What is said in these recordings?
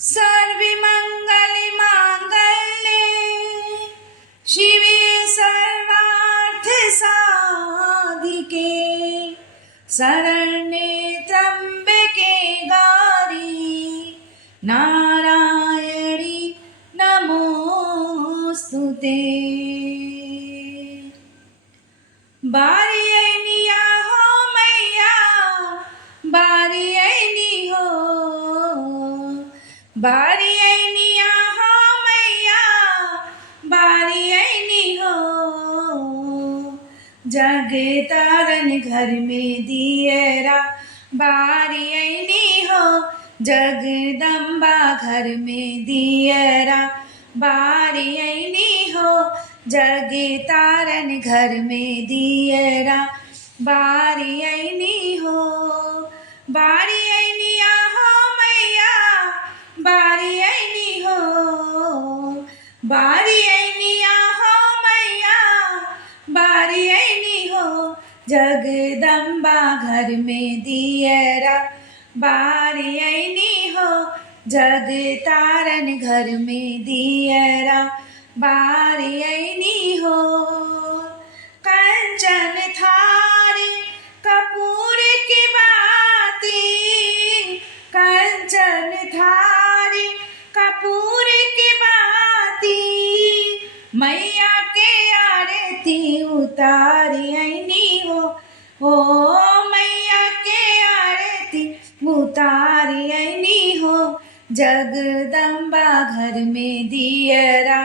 सर्वमङ्गलमाङ्गल्ये शिवे सर्वार्थसाधिके शरण्ये त्र्यम्बके गौरी नारायणी नमोस्तुते। बारी ऐनिया हो मैया बारी ऐनी हो, बारी ऐनिया हो मैया बारी ऐनी हो। जग तारन घर में दियरा बारी ऐनी हो, जगदम्बा घर में दियरा बारी ऐनी हो। जग तारन घर में दियरा बारी ऐनी हो। बारी ऐनिया हो मैया बारी ऐनी हो, बारी ऐनिया हो मैया बारी ऐनी हो। जगदम्बा घर में दियरा बारी ऐनी हो, जग तारन घर में दियरा बारी ऐनी हो। कंचन थारी कपूर की बाती, कंचन थारी कपूर की बाती। मैया के आरती उतारी ऐनी हो, ओ मैया के आरती उतारी ऐनी हो। जगदम्बा घर में दियरा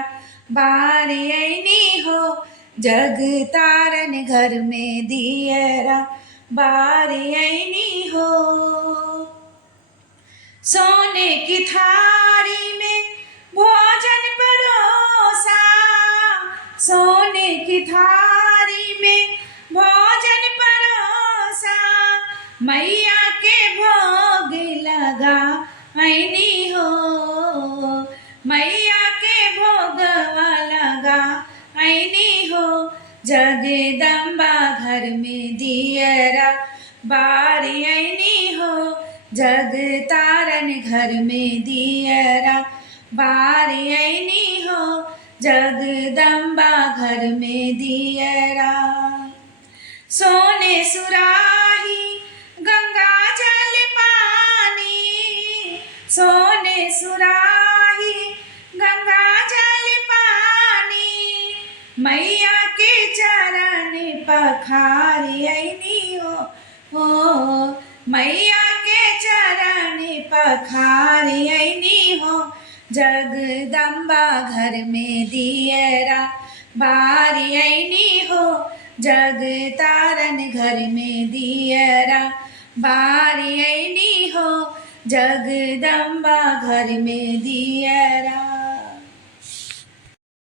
बारी ऐनी हो, जग तारन घर में दियरा बारी ऐनी हो। सोने की थारी में भोजन परोसा, सोने की थारी में भोजन परोसा। मैया के भोग लगा ऐनी हो, मैया के भोगवा लगा ऐनी हो। जगदम्बा घर में दियरा बारी ऐनी हो, जग तारन घर में दियरा बारी ऐनी हो। जगदम्बा घर में दियरा सोने सुराही गंगा जल पानी, सोने सुराही गंगा जल पानी। मैया के चरण पखारी ऐनी हो, ओ मैया के चरण पखारी ऐनी हो। जगदम्बा घर में दियरा बारी ऐनी हो, जग तारन घर में दियरा बारी ऐनी हो। जगदम्बा घर में दियरा